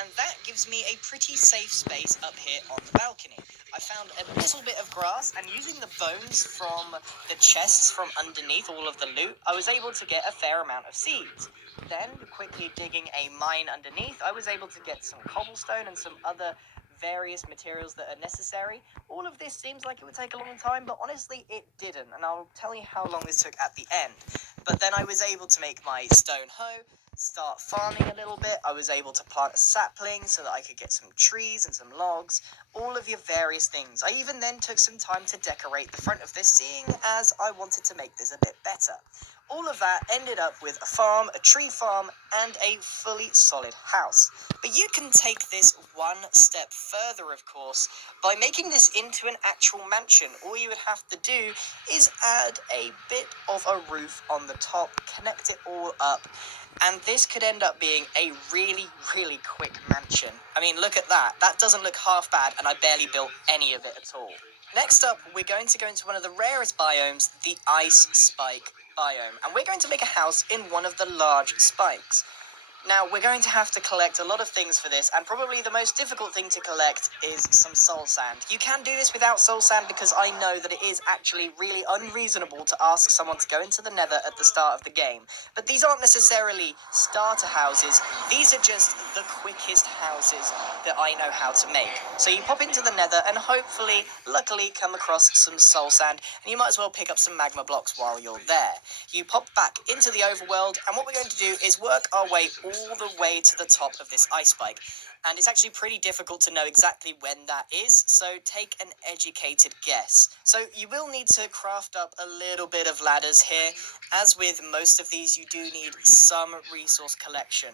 and that gives me a pretty safe space up here on the balcony. I found a little bit of grass, and using the bones from the chests from underneath all of the loot, I was able to get a fair amount of seeds. Then, quickly digging a mine underneath, I was able to get some cobblestone and some other various materials that are necessary. All of this seems like it would take a long time, but honestly it didn't, and I'll tell you how long this took at the end. But then I was able to make my stone hoe, start farming a little bit. I was able to plant a sapling so that I could get some trees and some logs, all of your various things. I even then took some time to decorate the front of this, seeing as I wanted to make this a bit better. All of that ended up with a farm, a tree farm, and a fully solid house. But you can take this one step further, of course, by making this into an actual mansion. All you would have to do is add a bit of a roof on the top, connect it all up, and this could end up being a really, really quick mansion. I mean, look at that. That doesn't look half bad, and I barely built any of it at all. Next up, we're going to go into one of the rarest biomes, the ice spike biome, and we're going to make a house in one of the large spikes. Now, we're going to have to collect a lot of things for this, and probably the most difficult thing to collect is some soul sand. You can do this without soul sand because I know that it is actually really unreasonable to ask someone to go into the nether at the start of the game. But these aren't necessarily starter houses, these are just the quickest houses that I know how to make. So you pop into the nether and hopefully, luckily, come across some soul sand, and you might as well pick up some magma blocks while you're there. You pop back into the overworld, and what we're going to do is work our way all the way to the top of this ice spike. And it's actually pretty difficult to know exactly when that is, so take an educated guess. So you will need to craft up a little bit of ladders here. As with most of these, you do need some resource collection.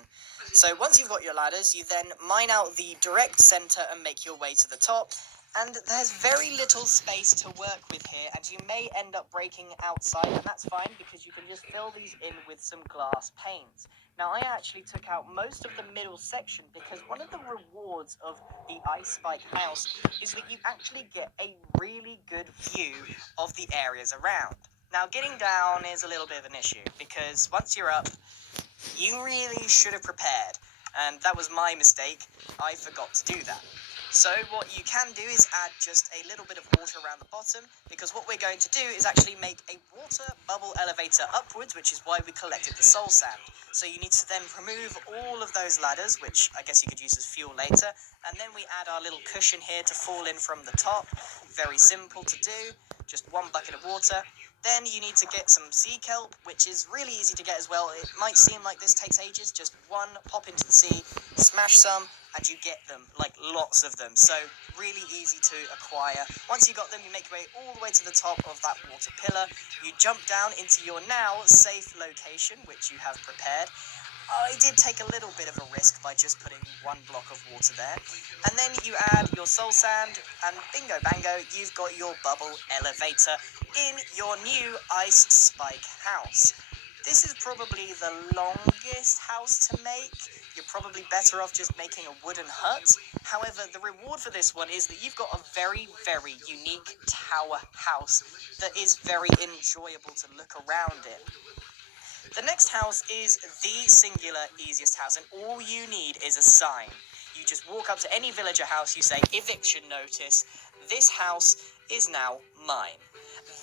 So once you've got your ladders, you then mine out the direct center and make your way to the top. And there's very little space to work with here, and you may end up breaking outside, and that's fine because you can just fill these in with some glass panes. Now, I actually took out most of the middle section because one of the rewards of the ice spike house is that you actually get a really good view of the areas around. Now, getting down is a little bit of an issue because once you're up, you really should have prepared, and that was my mistake. I forgot to do that. So what you can do is add just a little bit of water around the bottom, because what we're going to do is actually make a water bubble elevator upwards, which is why we collected the soul sand. So you need to then remove all of those ladders, which I guess you could use as fuel later, and then we add our little cushion here to fall in from the top. Very simple to do, just one bucket of water. Then you need to get some sea kelp, which is really easy to get as well. It might seem like this takes ages, just one pop into the sea, smash some, and you get them, like lots of them. So really easy to acquire. Once you got them, you make your way all the way to the top of that water pillar. You jump down into your now safe location, which you have prepared. I did take a little bit of a risk by just putting one block of water there. And then you add your soul sand, and bingo bango, you've got your bubble elevator in your new ice spike house. This is probably the longest house to make. You're probably better off just making a wooden hut. However, the reward for this one is that you've got a very, very unique tower house that is very enjoyable to look around in. The next house is the singular easiest house, and all you need is a sign. You just walk up to any villager house, you say, eviction notice, this house is now mine.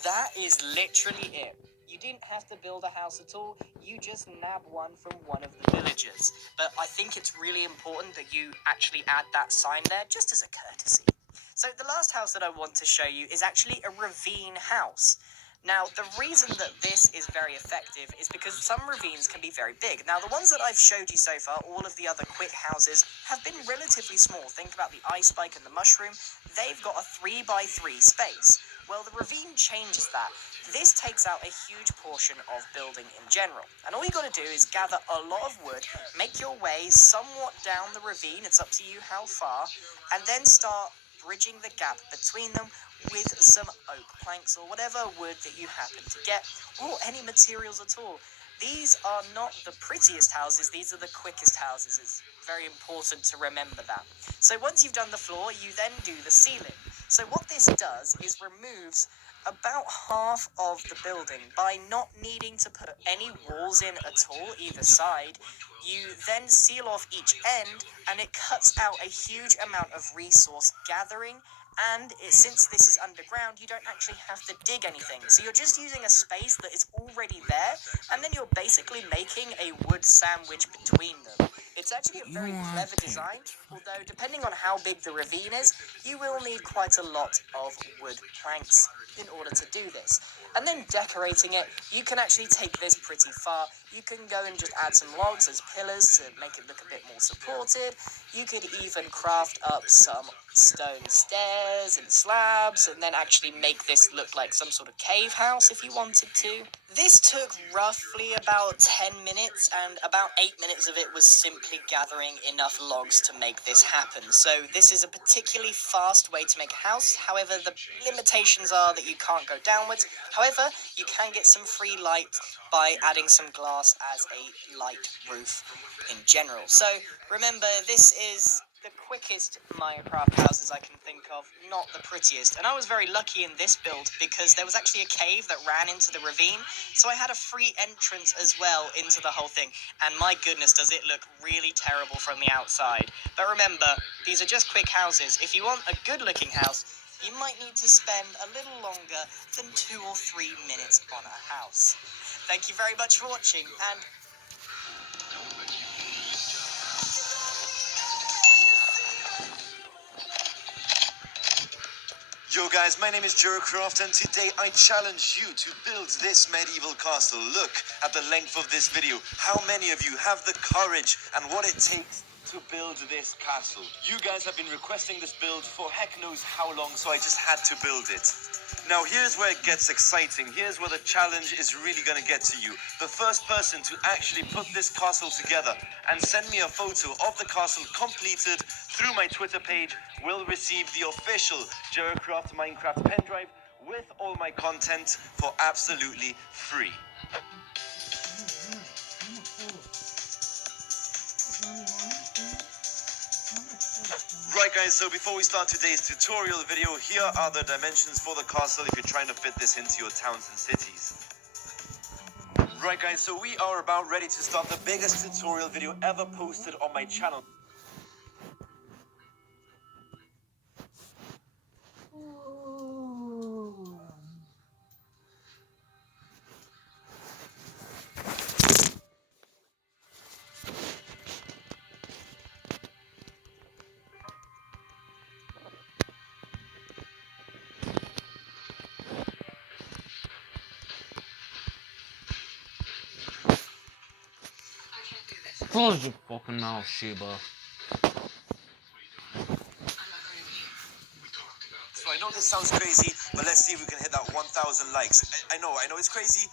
That is literally it. You didn't have to build a house at all, you just nab one from one of the villagers. But I think it's really important that you actually add that sign there, just as a courtesy. So the last house that I want to show you is actually a ravine house. Now, the reason that this is very effective is because some ravines can be very big. Now, the ones that I've showed you so far, all of the other quick houses, have been relatively small. Think about the ice spike and the mushroom. They've got a 3x3 space. Well, the ravine changes that. This takes out a huge portion of building in general. And all you got to do is gather a lot of wood, make your way somewhat down the ravine, it's up to you how far, and then start bridging the gap between them with some oak planks or whatever wood that you happen to get, or any materials at all. These are not the prettiest houses, these are the quickest houses. It's very important to remember that. So once you've done the floor, you then do the ceiling. So what this does is removes about half of the building by not needing to put any walls in at all either side. You then seal off each end, and it cuts out a huge amount of resource gathering. And since this is underground, you don't actually have to dig anything. So you're just using a space that is already there, and then you're basically making a wood sandwich between them. It's actually a very clever design, although depending on how big the ravine is, you will need quite a lot of wood planks in order to do this. And then decorating it, you can actually take this pretty far. You can go and just add some logs as pillars to make it look a bit more supported. You could even craft up some stone stairs and slabs, and then actually make this look like some sort of cave house if you wanted to. This took roughly about 10 minutes, and about 8 minutes of it was simply gathering enough logs to make this happen. So this is a particularly fast way to make a house. However, the limitations are that you can't go downwards. However, you can get some free light by adding some glass as a light roof in general. So remember, this is the quickest Minecraft houses I can think of, not the prettiest. And I was very lucky in this build because there was actually a cave that ran into the ravine, so I had a free entrance as well into the whole thing. And my goodness, does it look really terrible from the outside. But remember, these are just quick houses. If you want a good looking house, you might need to spend a little longer than 2 or 3 minutes on a house. Thank you very much for watching, and Yo guys, my name is Jerocraft, and today I challenge you to build this medieval castle. Look at the length of this video. How many of you have the courage and what it takes to build this castle? You guys have been requesting this build for heck knows how long, so I just had to build it. Now here's where it gets exciting. Here's where the challenge is really gonna get to you. The first person to actually put this castle together and send me a photo of the castle completed through my Twitter page will receive the official Jerocraft Minecraft pendrive with all my content for absolutely free. Right guys, so before we start today's tutorial video, here are the dimensions for the castle if you're trying to fit this into your towns and cities. Right guys, so we are about ready to start the biggest tutorial video ever posted on my channel. Close your fucking mouth, Sheba. So I know this sounds crazy, but let's see if we can hit that 1,000 likes. I know it's crazy.